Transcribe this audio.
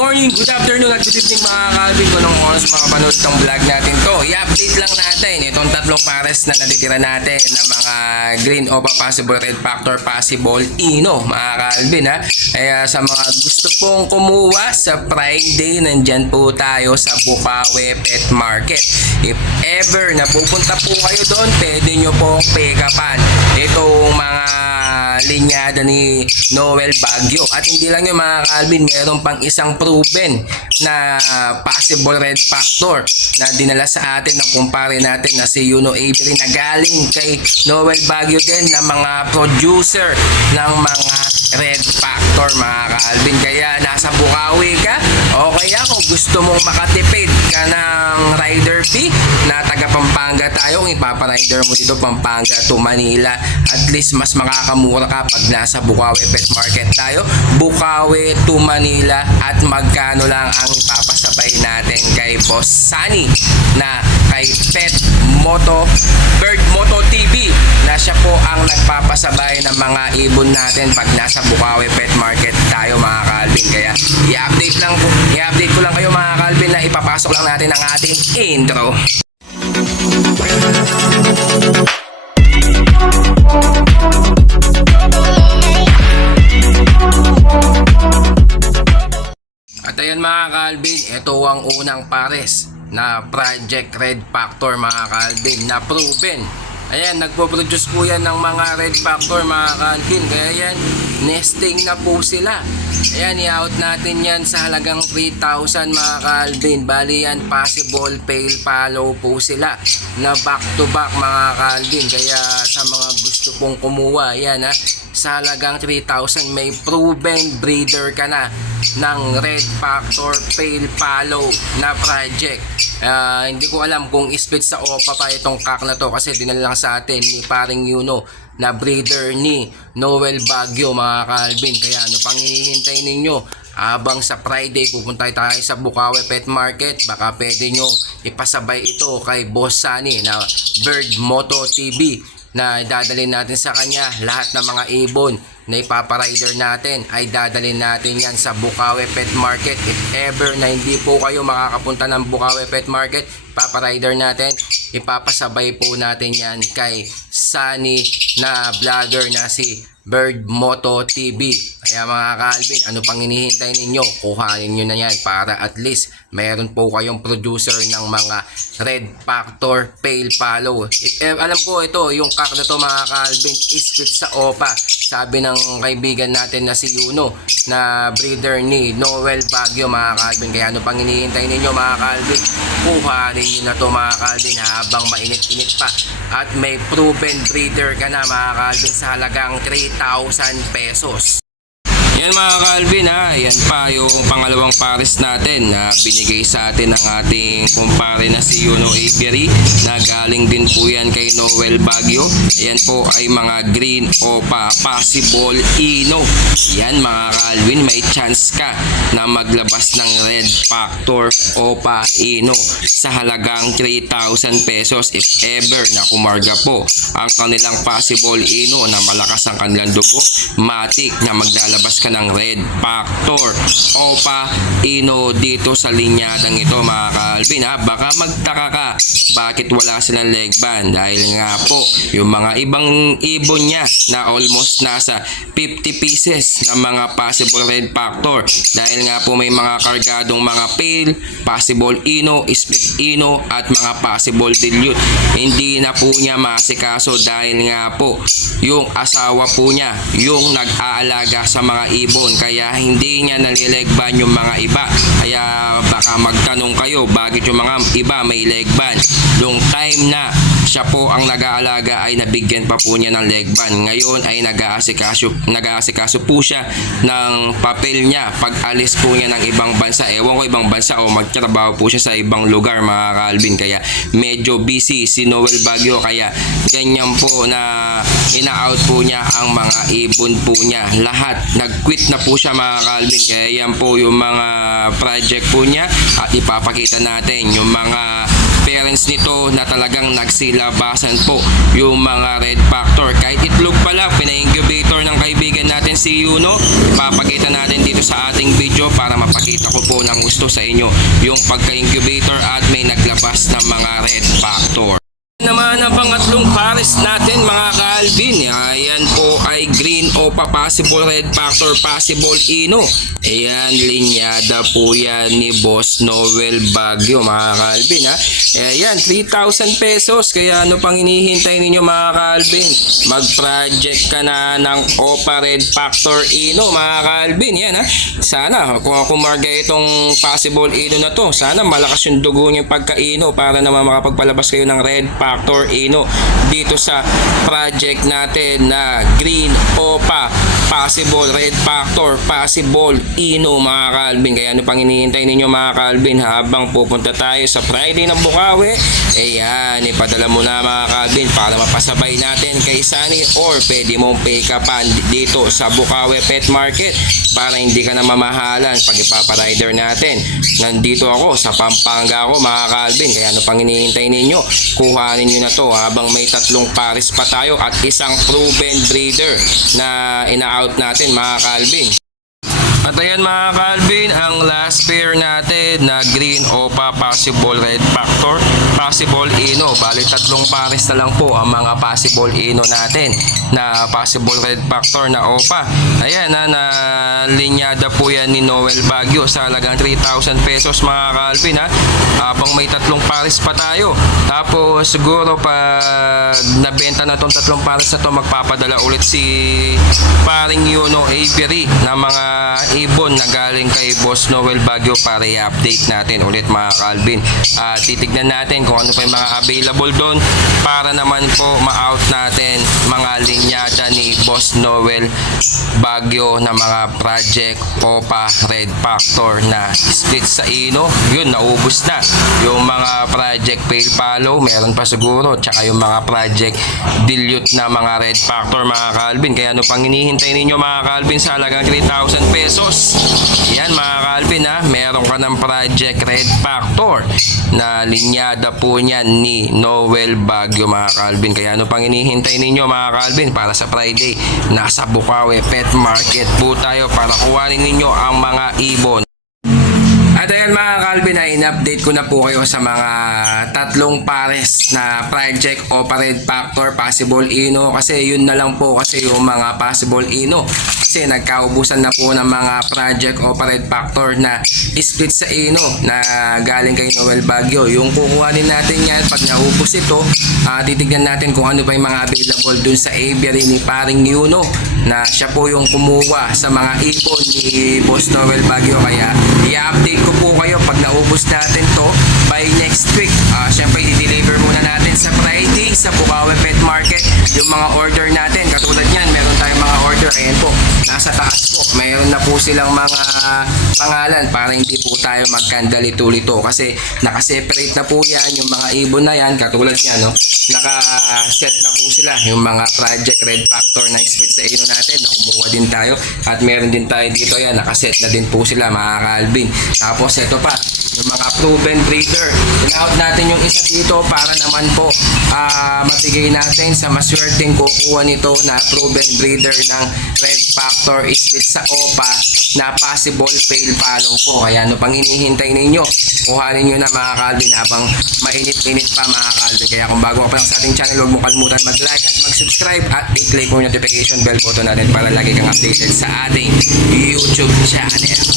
morning, good afternoon at good evening mga kalbin ko nung oras mga kapanood ng vlog natin to. I-update lang natin itong tatlong pares na natitira natin na mga green opa possible red factor possible ino mga kalbin ha. Kaya sa mga gusto pong kumuha sa Friday, nandyan po tayo sa Bukawi Pet Market. If ever napupunta po kayo doon, pwede nyo pong pick upan itong mga linyada ni Noel Baguio. At hindi lang yung mga Calvin, meron pang isang proven na possible red factor na dinala sa atin ng kumpare natin na si Yuno Avery na galing kay Noel Baguio din na mga producer ng mga red factor mga Calvin. Kaya nasa Bukawi ka o kaya kung gusto mong makatipid ka ng rider fee na taga Pampanga tayo, kung ipaparider mo dito Pampanga to Manila, at least mas makakamura ka pag nasa Bukawi Pet Market tayo. Bukawi to Manila at magkano lang ang ipapasabay natin kay Boss Sunny na kay Pet Moto Bird Moto TV na siya po ang nagpapasabay ng mga ibon natin pag nasa Bukawi Pet Market tayo mga Calvin. Kaya i-update lang i-update ko lang kayo mga Calvin na ipapasok lang natin ang ating intro. At ayan mga Calvin, ito ang unang pares na Project Red Factor mga Calvin na proven. Ayan, nagpo-produce po yan ng mga Red Factor mga Calvin. Kaya yan, nesting na po sila. Ayan, i-out natin yan sa halagang 3,000 mga Calvin. Bali yan, possible fail follow po sila na back to back mga Calvin. Kaya sa mga gusto pong kumuha, yan ha, sa halagang 3,000 may proven breeder ka na ng Red Factor Pale Follow na project. Ah, hindi ko alam kung split sa OPA pa itong kak na to kasi dinala lang sa atin ni paring Yuno na breeder ni Noel Baguio mga Calvin. Kaya ano pang hinihintay ninyo? Habang sa Friday pupunta tayo sa Bukawi Pet Market, baka pwede nyo ipasabay ito kay Boss Sunny na Bird Moto TV na dadalhin natin sa kanya lahat ng mga ibon na ipaparider natin. Ay dadalhin natin yan sa Bukawi Pet Market. If ever na hindi po kayo makakapunta ng Bukawi Pet Market paparider natin. Ipapasabay po natin yan kay Sunny na vlogger na si Bird Moto TV kaya mga Calvin ano pang hinihintay ninyo? Kuhanin nyo na yan para at least meron po kayong producer ng mga Red Factor Pale Follow. If, eh, alam ko ito yung kak na to mga Calvin is sa OPA. Sabi ng kaibigan natin na si Yuno na breeder ni Noel Baguio mga Calvin. Kaya ano pang hinihintay ninyo mga Calvin? Kuhanin nyo na to mga Calvin habang mainit-init pa. At may proven breeder ka na mga Calvin sa halagang 3,000 pesos yan mga Calvin ha, yan pa yung pangalawang pares natin na binigay sa atin ng ating kumpare na si Yuno Avery na galing din po yan kay Noel Baguio. Yan po ay mga green opa possible ino. Yan mga Calvin, may chance ka na maglabas ng red factor opa ino sa halagang 3,000 pesos if ever na kumarga po ang kanilang possible ino na malakas ang kanilang dugo matik na maglalabas ka ng red factor. Opa ino dito sa linyadang ito mga kalvin ha? Baka magtaka ka bakit wala silang leg band? Dahil nga po yung mga ibang ibon niya na almost nasa 50 pieces na mga possible red factor. Dahil nga po may mga kargadong mga pale possible ino split ino at mga possible dilute. Hindi na po niya maasikaso dahil nga po yung asawa po niya yung nag-aalaga sa mga ibon kaya hindi niya nalilegban yung mga iba. Kaya baka magtanong kayo bakit yung mga iba may leg band yung time na siya po ang nag-aalaga ay nabigyan pa po niya ng leg band. Ngayon ay nag-aasikaso nag-aasikaso po siya ng papel niya pag alis po niya ng ibang bansa. Ewan ko ibang bansa o magtrabaho po siya sa ibang lugar mga Calvin. Kaya medyo busy si Noel Baguio. Kaya ganyan po na ina-out po niya ang mga ibon po niya. Lahat nag-quit na po siya mga Calvin. Kaya yan po yung mga project po niya. At ipapakita natin yung mga parents nito na talagang nagsilabasan po yung mga red factor kahit itlog pala pina-incubator ng kaibigan natin si Yuno ipapakita natin dito sa ating video para mapakita ko po ng gusto sa inyo yung pagka-incubator at may naglabas ng mga red factor. Naman ang pangatlong pares natin mga green o pa possible red factor possible ino. Ayan, linyada po yan ni Boss Noel Bagyo mga ka-Alvin ha. Ayan, 3,000 pesos. Kaya ano pang hinihintay ninyo mga ka-Alvin? Mag-project ka na ng OPA Red Factor Ino mga ka-Alvin. Yan ha. Sana kung kumarga itong possible Ino na to, sana malakas yung dugo niyo pagka-Ino para naman makapagpalabas kayo ng Red Factor Ino dito sa project natin na Green OPA Fuck! Possible Red Factor Possible Ino mga ka-Alvin. Kaya ano pang hinihintay ninyo mga ka-Alvin habang pupunta tayo sa Friday ng Bukawi? Ayan, ipadala mo na mga ka-Alvin para mapasabay natin kay Sunny or pwede mong pick upan dito sa Bukawi Pet Market para hindi ka na mamahalan pag ipaparider natin. Nandito ako sa Pampanga ako mga ka-Alvin. Kaya ano pang hinihintay ninyo? Kuhanin nyo na to habang may tatlong pares pa tayo at isang proven breeder na ina-out natin mga ka-Alvin. At ayan mga Calvin, ang last pair natin na green OPA possible red factor, possible ino. Bali tatlong pares na lang po ang mga possible ino natin na possible red factor na OPA. Ayan na, na linyada po yan ni Noel Baguio sa halagang 3,000 pesos mga Calvin ha. Habang may tatlong pares pa tayo. Tapos siguro pag nabenta na tong tatlong pares na to magpapadala ulit si paring Yuno Avery na mga ibon na galing kay Boss Noel Baguio para i-update natin ulit mga Calvin. At titignan natin kung ano pa yung mga available doon para naman po ma-out natin mga linyada ni Boss Noel Baguio na mga project OPA Red Factor na split sa Ino. Yun, naubos na. Yung mga project Pale Palo, meron pa siguro. Tsaka yung mga project Dilute na mga Red Factor mga Calvin. Kaya ano pang hinihintay ninyo mga Calvin sa halagang 3,000 pesos. Yan mga Calvin ha, meron ka ng project Red Factor na linyada po niyan ni Noel Baguio mga Calvin. Kaya ano pang hinihintay ninyo mga Calvin para sa Friday nasa Bukawi Pet Market po tayo para kuhanin ninyo ang mga ibon. At ayan mga Calvin, ay in-update ko na po kayo sa mga tatlong pares na project o red factor possible ino kasi yun na lang po kasi yung mga possible ino kasi nagkaubusan na po ng mga project o red factor na split sa ino na galing kay Noel Baguio. Yung kukuhanin natin yan pag naubos ito ah, titignan natin kung ano pa yung mga available dun sa aviary ni paring Yuno na siya po yung kumuha sa mga ipon ni Boss Noel Baguio. Kaya i-update ko po kayo pag naubos natin to by next week. Ah, Siyempre, i-deliver muna natin sa Friday sa Bukawi Pet Market yung mga order natin. Katulad yan, meron tayong mga order. Ayan po, nasa taas po. Mayroon na po silang mga pangalan para hindi po tayo magkandalito-lito kasi nakaseparate na po yan yung mga ibon na yan. Katulad yan, no? Naka-set na po sila yung mga project red factor na split sa ino natin. Na din tayo. At meron din tayo dito yan nakaset na din po sila mga Calvin. Tapos ito pa yung mga proven breeder. In-out natin yung isa dito para naman po ah matigay natin sa maswerteng kukuha nito na proven breeder ng red factor split sa OPA na possible fail follow po. Kaya ano pang hinihintay ninyo? Kuhanin nyo na mga Calvin habang mainit-init pa mga Calvin. Kaya kung bago ka lang sa ating channel. Huwag mo kalimutan mag-like at mag-subscribe at i-click mo yung notification bell button natin para lagi kang updated sa ating YouTube channel